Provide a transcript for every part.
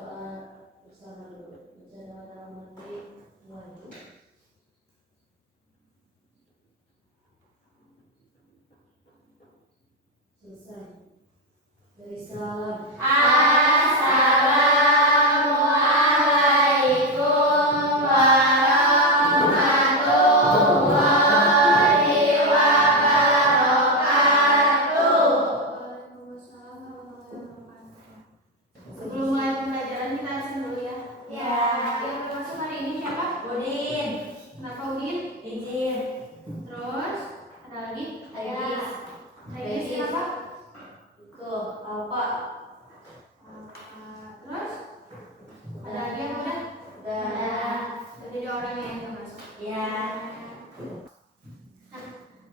doa bersama dulu. Baca doa dalam hati mulai. Selesai. Dari salam.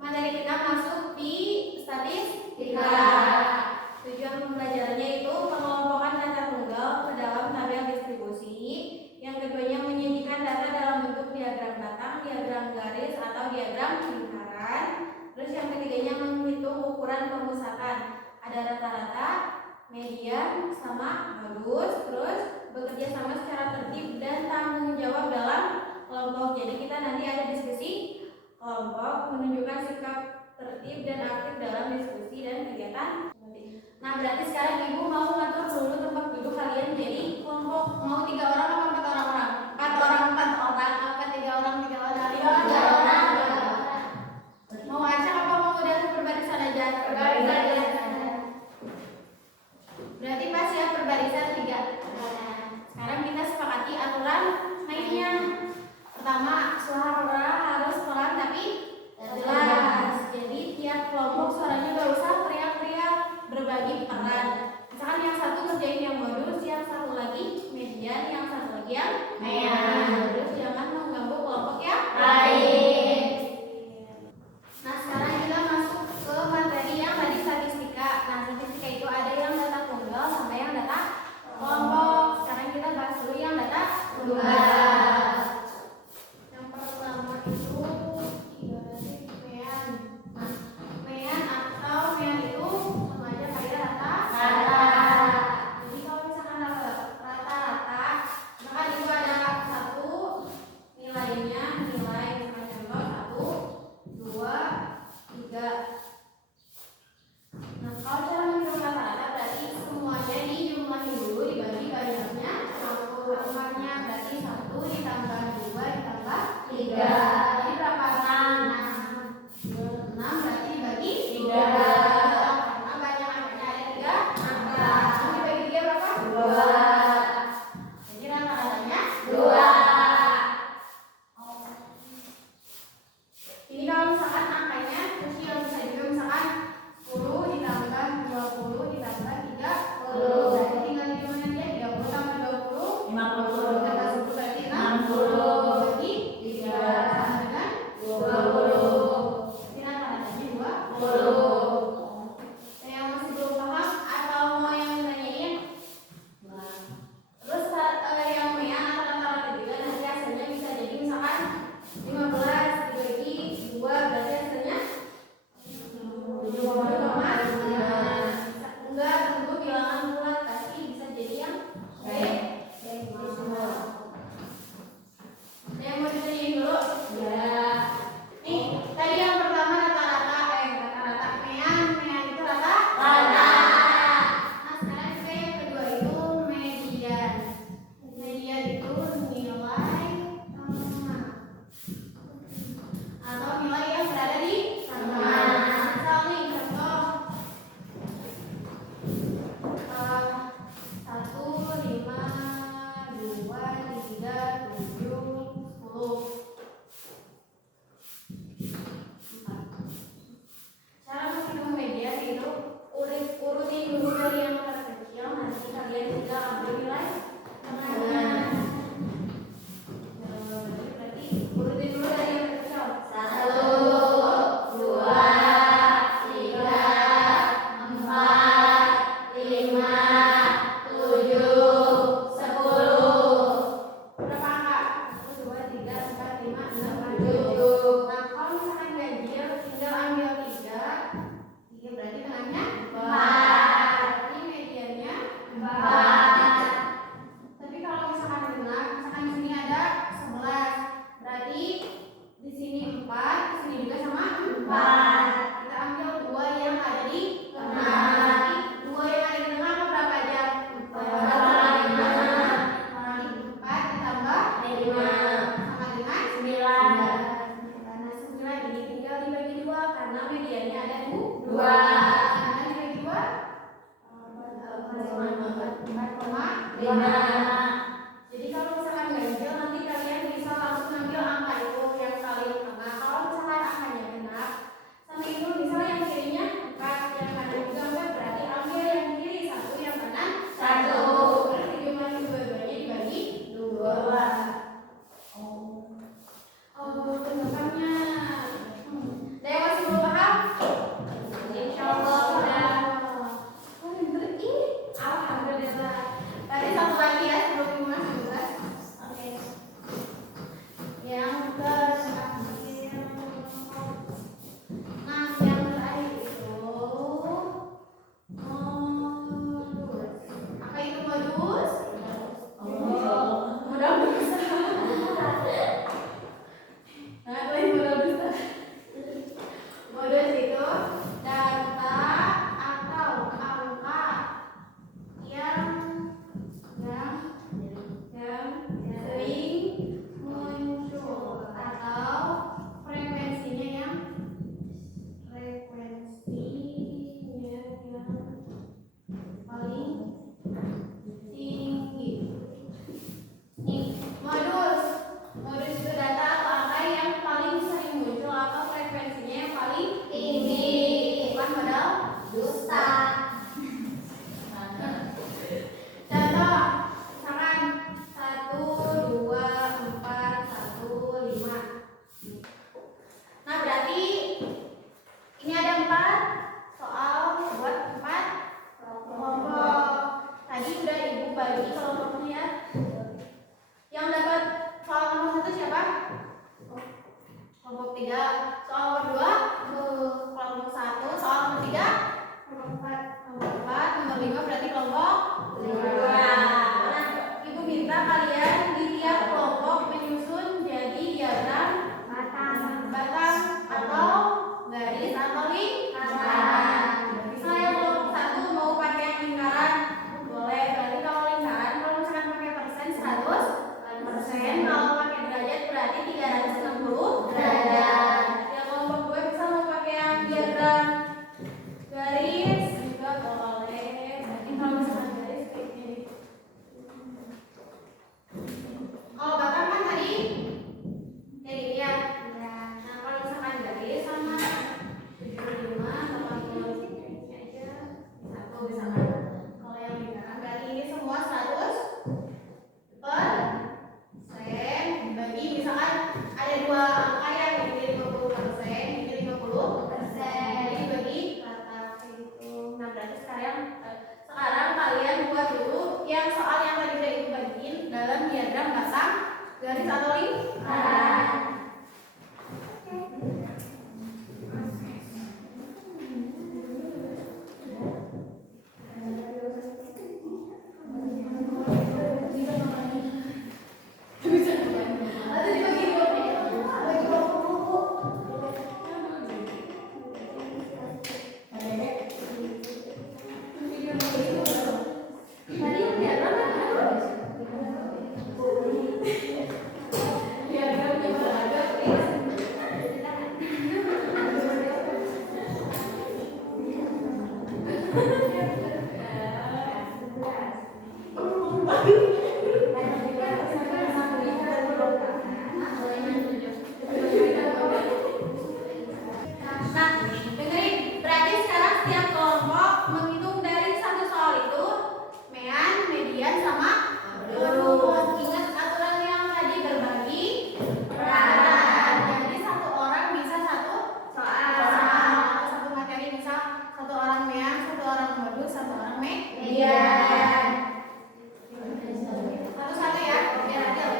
Materi kita masuk di statistika. Tujuan pembelajarannya itu pengelompokan data tunggal ke dalam tabel distribusi. Yang keduanya menyajikan data dalam bentuk diagram batang, diagram garis, atau diagram lingkaran. Terus yang ketiganya menghitung ukuran pemusatan. Ada rata-rata, median, sama modus. Terus bekerja sama secara tertib dan tanggung jawab dalam kelompok. Jadi kita nanti ada diskusi kelompok, menunjukkan sikap tertib dan aktif dalam diskusi dan kegiatan. Nah, berarti sekarang ibu mau ngatur dulu tempat duduk kalian. Jadi kelompok mau 3 orang apa 4 orang? 4 orang, 4 orang. Apa 3 orang, 3 orang? 3 orang. Mau acak apa mau udah berbarisan aja? Berbarisan. Berarti pas ya berbarisan 3. Sekarang kita sepakati aturan mainnya. Pertama, suara harus pelan tapi jelas. Jadi tiap kelompok suaranya gak usah teriak-teriak, berbagi peran. Misalkan yang satu kerjain yang modus, yang satu lagi median, yang kalian di tiap kelompok menyusun jadi diagram batang atau garis atau lingkaran. Misalnya kelompok 1 mau pakai yang lingkaran, boleh. Berarti kalau lingkaran, kalau misalkan pakai persen 100%, kalau pakai derajat berarti 360 derajat. Yang kelompok 2 bisa mau pakai yang diagram garis juga boleh. Berarti kalau misalkan garis kayak gini. Kalau batang kan tadi kayak gini ya. Nah kalau misalkan garis sama 75 atau 50 ini aja satu misalkan. Kalau yang lingkaran berarti ini semua 100% dibagi misalkan ada dua angka yang ini 50%, ini 50%. Jadi bagi rata itu. Nah berarti sekarang kalian buat dulu yang soal yang tadi udah ibu bagiin dalam diagram batang, garis atau lingkaran. Nah, dengerin. Berarti sekarang setiap kelompok menghitung dari satu soal itu mean, median, sama bonus. Ingat aturan yang tadi berbagi peran. Jadi satu orang bisa satu soal. Atau satu materi bisa satu orang mean, satu orang bonus, satu orang median. Satu-satu ya, biar adil.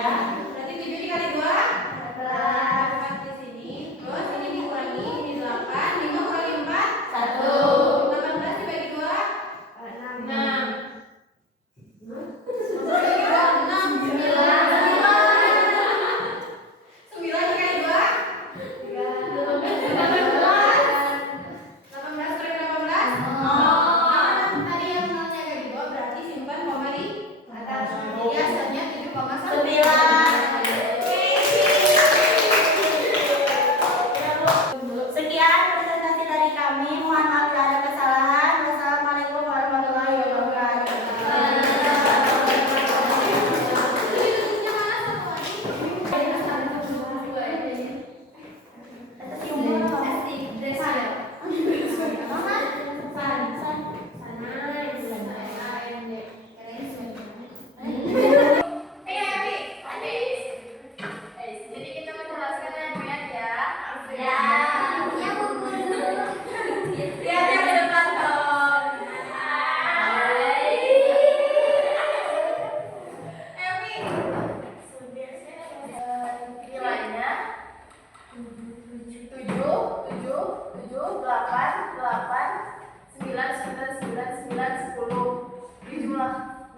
ya. Berarti 7 dikali 2 4 di sini. Terus ini dikurangi, ini 8, 5 kurangi 4 1. 18 dibagi 2 6.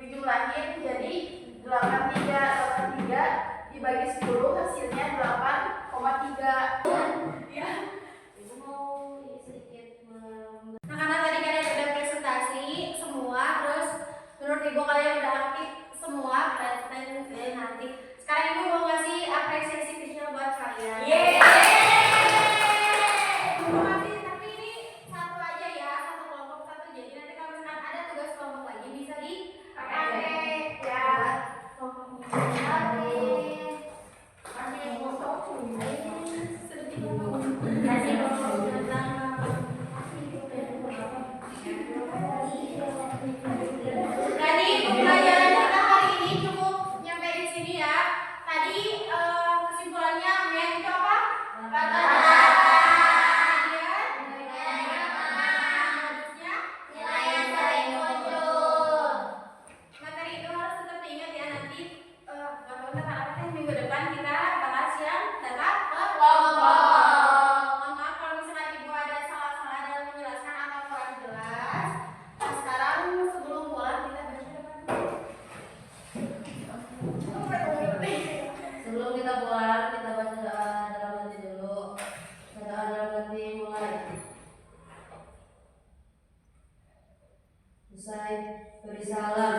Dijumlahin jadi 83 dibagi 10 hasilnya 8,3. Ya. Ibu mau sedikit Nah, karena tadi kalian udah presentasi semua, terus menurut ibu kalian udah aktif semua presentasi nanti. Sekarang ibu mau ngasih apresiasi kecil buat kalian. Ibu kasih, tapi ini satu aja ya, satu kelompok satu. Jadi nanti kalau misalkan ada tugas kelompok lagi bisa dipakai ya. Jadi pembelajaran kita hari ini cukup nyampe di sini ya. Tadi kesimpulannya men itu apa? Materi itu harus tetap diingat ya, nanti minggu depan kita bahas yang data kelompok. Mohon maaf kalau misalkan ibu ada salah-salah dalam menjelaskan atau kurang jelas. Nah, sekarang sebelum pulang kita baca sebelum kita pulang kita baca doa dalam hati dulu. Doa dalam hati mulai. Usai beri salam.